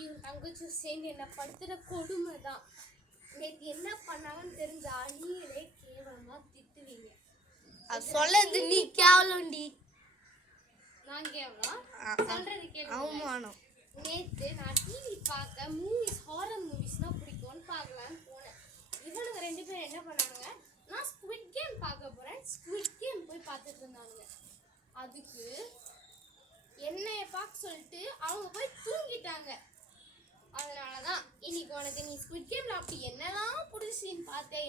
தம்பியும் தங்கச்சியும் சேர்ந்து என்ன படுத்துற கொடுமை தான். நேற்று என்ன பண்ணாங்கன்னு தெரிஞ்சா நீங்களே கேவலமா திட்டுவீங்க. அது சொல்லது நீ கேவலம்டி. நான் கேவலம் சொல்றது கேளு. அவமானம். நேற்று நான் டிவி பார்க்க மூவிஸ் ஹாரர் மூவிஸ்னா பிடிக்கும்னு பார்க்கலான்னு போனேன். இவனுங்க 2 பேரும் என்ன பண்ணாங்க, நான் ஸ்குவிட் கேம் பார்க்க போறேன் ஸ்குவிட் கேம் போய் பார்த்துட்டு இருந்தாங்க. அதுக்கு என்னைய பார்க்க சொல்லிட்டு அவங்க போய் தூங்கிட்டாங்க. அதனாலதான் இன்னைக்கு உனக்கு நீ ஸ்குவிட் கேம்ல அப்படி என்னெல்லாம் புடிச்சின்னு பார்த்தேன்,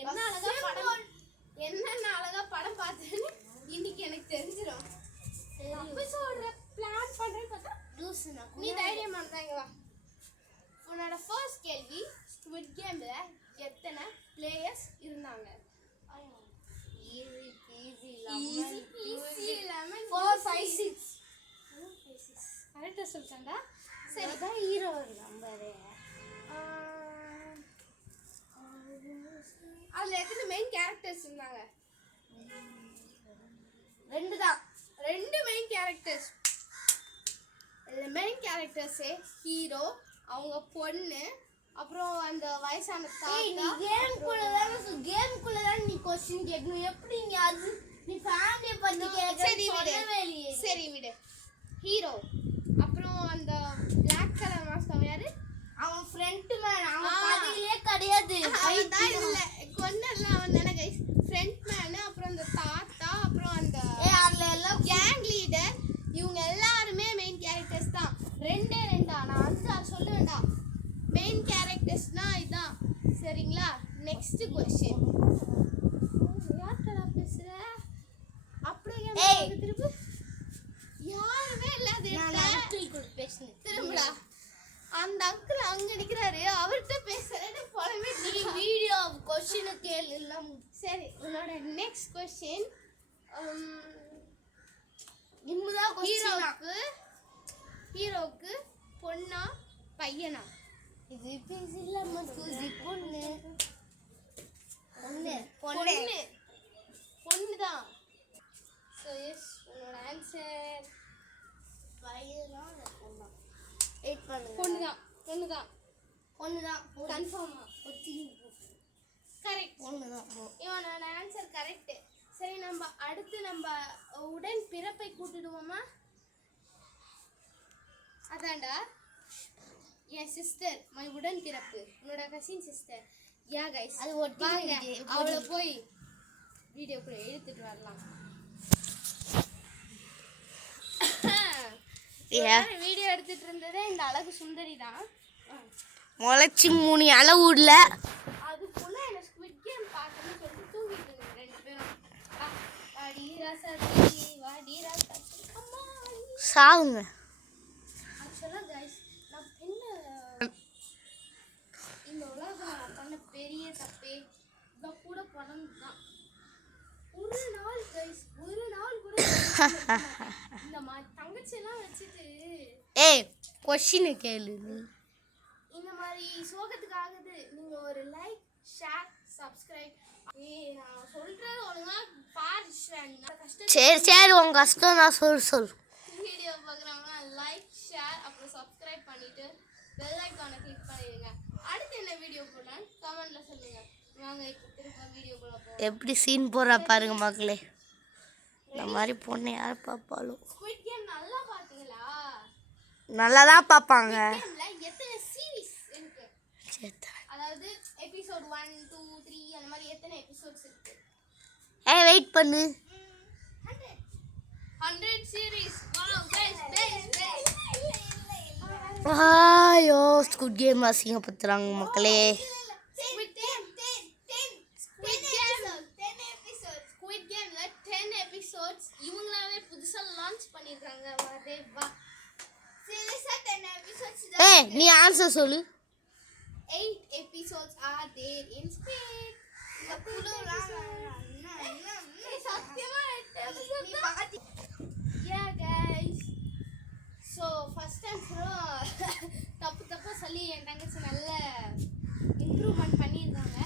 என்னென்ன அழகா படம் பார்த்தேன்னு இன்னைக்கு எனக்கு தெரிஞ்சிடும். எபிசோட பிளான் பண்றேன்னு பார்த்தா நீ தைரியமா இருந்தாங்க. வா, உன்னோட ஃபர்ஸ்ட் கேள்வி, ஸ்குவிட் கேம்ல எத்தனை பிளேயர்ஸ் இருந்தாங்க? ஈஸி லெமன் 4 5 6 கரெக்டா சொல்றேன்டா. சரி தான் ஹீரோ நம்பர். அதுல எத்தனை மெயின் கேரக்டர்ஸ் இருந்தாங்க? 2 தான். 2 மெயின் கேரக்டர்ஸ். மெயின் கேரக்டர்ஸே ஹீரோ, அவங்க பொண்ணு, அப்புறம் அந்த வயசான தாத்தா. நீ கேம்குள்ள தான் நீ क्वेश्चन கேக்கணும். எப்படி நீ அது நீ ஃபேமிலியை பத்தி கேக்குற? சரி விடு. ஹீரோ, அப்புறம் அந்த Black கலர் மாஸ்க் யாரு? அவன் ஃப்ரண்ட் மேன். அவன் பாதியிலே கிடையாது. அவன் இல்ல கொன்னல அவன் தான गाइस. ஃப்ரண்ட் மேன், அப்புறம் அந்த தாத்தா, அப்புறம் அந்த அதுல எல்லாம் கேங் லீடர். இவங்க எல்லாரும் மெயின் கேரக்டர்ஸ் தான். 2 நான் 5 சொல்ல வேண்டாம். மெயின் கேரக்டர்ஸ்னா இதான். சரிங்களா? Next question. யார்டா பேசுற? அப்படியே திரும்ப யாருமே இல்லாத இடத்துல பேசுனேன். திரும்படா. அந்த அங்கிள் அங்க நிக்கிறாரு, அவர்கிட்ட பேசுறேன்னு போலவே. நீ வீடியோ क्वेश्चन கேளு எல்லாம். சரி, உன்னோட நெக்ஸ்ட் क्वेश्चन. இம்முதா क्वेश्चन. ஹீரோக்கு பொண்ணா பையனா? இது பேசில மஸ்கூசி பொண்ணு. பொண்ணு தான். சோ எஸ், உன்னோட ஆன்சர் பையனா பொண்ணா? வெயிட் பண்ணுங்க. பொண்ணு தான். கன்ஃபார்மா? கரெக்ட். பொண்ணு தான். இவனோட ஆன்சர் கரெக்ட். சரி, நம்ம உடன் பிறப்பை கூட்டிடுவோமா? அதான்டா என் சிஸ்டர், மை உடன் பிறப்பு, உன்னோட கசின் சிஸ்டர். யா गाइस, அது வாங்க அவளை போய் வீடியோக்குள்ள எடுத்துட்டு வரலாம். வீடியோ எடுத்துட்டு இருந்ததே இந்த அழகு சுந்தரி தான். முளைச்சி 3 அளவுல அதுக்குள்ள என்ன ஸ்குவிட் கேம் பார்க்கணும்னு சொல்லிட்டு தூங்கிட்டு 2 பேரும். வாடி ராசாத்தி, வாடி ராசாத்தி, அம்மா சாவுங்க. ஆக்சுவலா गाइस, நான் இந்த உலகம் பண்ண பெரிய தப்பே இவ கூட பிறந்ததுதான். ஒரு நாள் गाइस, ஒரு நாள் கூட இந்த மாதிரி தங்கச்சி எல்லாம் வச்சுட்டு क्वेश्चन கேளு. இந்த மாதிரி சோகத்துக்கு ஆகுது. நீங்க ஒரு லைக், ஷேர், சப்ஸ்கிரைப். நான் சொல்றது ஒழுங்கா பாரு. சரி உங்க கஷ்டம் நான் சொல். வீடியோ பார்க்குறவங்க லைக், ஷேர், அப்புறம் சப்ஸ்கிரைப் பண்ணிட்டு பெல் ஐகானை கிளிக் பண்ணிடுங்க. அடுத்து என்ன வீடியோ போடலாம் கமெண்ட்ல சொல்லுங்க. வாங்க இப்போ திரும்ப வீடியோக்குள்ள போவோம். எப்படி சீன் போடுறா பாருங்க மக்களே. இந்த மாதிரி பொண்ணு யார் பார்ப்பாலும் ஸ்குவிட் கேம் நல்லா பாத்தீங்களா? நல்லா தான் பார்ப்பாங்க. கேம்ல எத்தனை சீரிஸ் இருக்கு? அதாவது எபிசோட் 1 2 3 அந்த மாதிரி எத்தனை எபிசோட்ஸ் இருக்கு? வெயிட் பண்ணு. 100 சீரிஸ். வாவ் गाइस, ஐயோ ஸ்குவிட் கேம் அசிங்கப்படுத்துறாங்க மக்களே. ஸ்குவிட் கேம் 10 எபிசோட்ஸ் இவங்களாவே புதுசா லான்ச் பண்ணிருக்காங்க. வாடே வா. சீரியஸா 10 எபிசோட்ஸ். நீ ஆன்சர் சொல்லு. 8 episodes are there in Squid. Yeah guys, so first time தப்பு சொல்லி என் தங்கச்சி நல்ல இம்ப்ரூவ்மெண்ட் பண்ணியிருக்காங்க.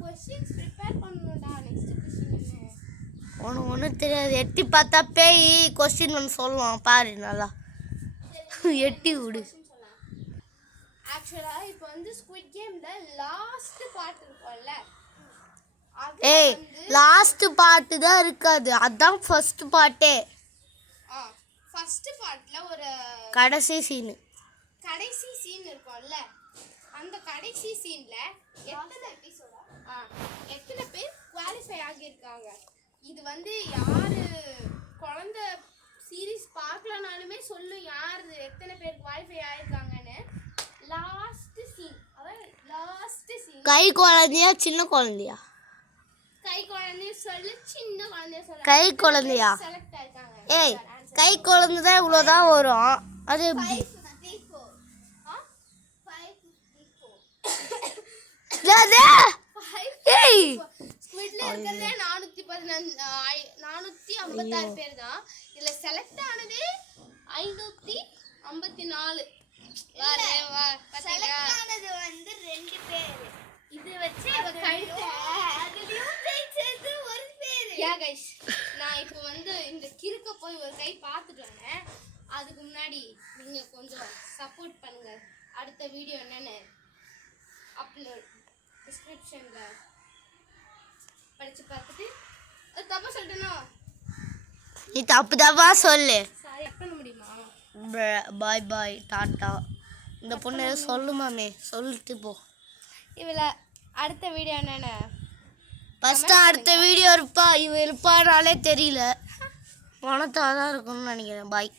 क्वेश्चंस ப்ரிப்பேர் பண்ணணும்டா. நெக்ஸ்ட் क्वेश्चन என்ன? ஒன்றும் தெரியாது. எட்டி பார்த்தா பேய் கொஸ்டின் ஒன்று சொல்லுவான் பாரு. நல்லா எட்டி விடு. ஆக்சுவலா இப்போ வந்து ஸ்குவிட் கேம்ல லாஸ்ட் பார்ட் இருக்கும்ல ஏய் லாஸ்ட் பார்ட் தான் இருக்காது, அதான் ஃபர்ஸ்ட் பார்ட்டே. ஃபர்ஸ்ட் பார்ட்ல ஒரு கடைசி சீன் இருக்கும்ல, அந்த கடைசி சீன்ல எத்தனை பேர் குவாலிஃபை ஆகியிருக்காங்க. இது வந்து யாரு குழந்தை சீரிஸ் பார்க்கலனாலுமே சொல்லும் யார் எத்தனை பேர் குவாலிஃபை ஆயிருக்காங்கன்னு. லாஸ்ட் சீன், அதாவது லாஸ்ட் சீன். கை குழந்தையா சின்ன குழந்தையா? கை குழந்தைய சொல்லு, சின்ன குழந்தைய சொல்லு. கை குழந்தையா? செலக்ட் ஆயிருக்காங்க. ஏய் கை குழந்தை தான் இவ்வளோதான் வரும், அது எப்படி? ஏய் ஸ்குவிட்ல இருக்கிறதே 456 பேர் தான். இதுல செலக்ட் ஆனதே 554. செலக்ட் ஆனது வந்து 2 பேர். இது வச்சு இவ கழுத்து அதுலயும் ஜெயிச்சது ஒரு பேர். யா गाइस, நான் இப்போ வந்து இந்த கிறுக்க போய் ஒரு கை பார்த்துட்டு வரேன். அதுக்கு முன்னாடி நீங்க கொஞ்சம் சப்போர்ட் பண்ணுங்க. அடுத்த வீடியோ என்னன்னு அப்லோட் டிஸ்கிரிப்ஷன்ல படிச்சு பார்த்துட்டு தப்பா சொல்லிட்டேனா? நீ தப்பா சொல்லு. சாரி, பண்ண முடியுமா? பாய் பாய் டாட்டா. இந்த பொண்ணு சொல்லுமாமே, சொல்லிட்டு போ. இவள அடுத்த வீடியோ என்னன்னு ஃபர்ஸ்ட் அடுத்த வீடியோ இவ இருப்பானாலே தெரியல. பணத்தாக தான் இருக்கும்னு நினைக்கிறேன். பாய்.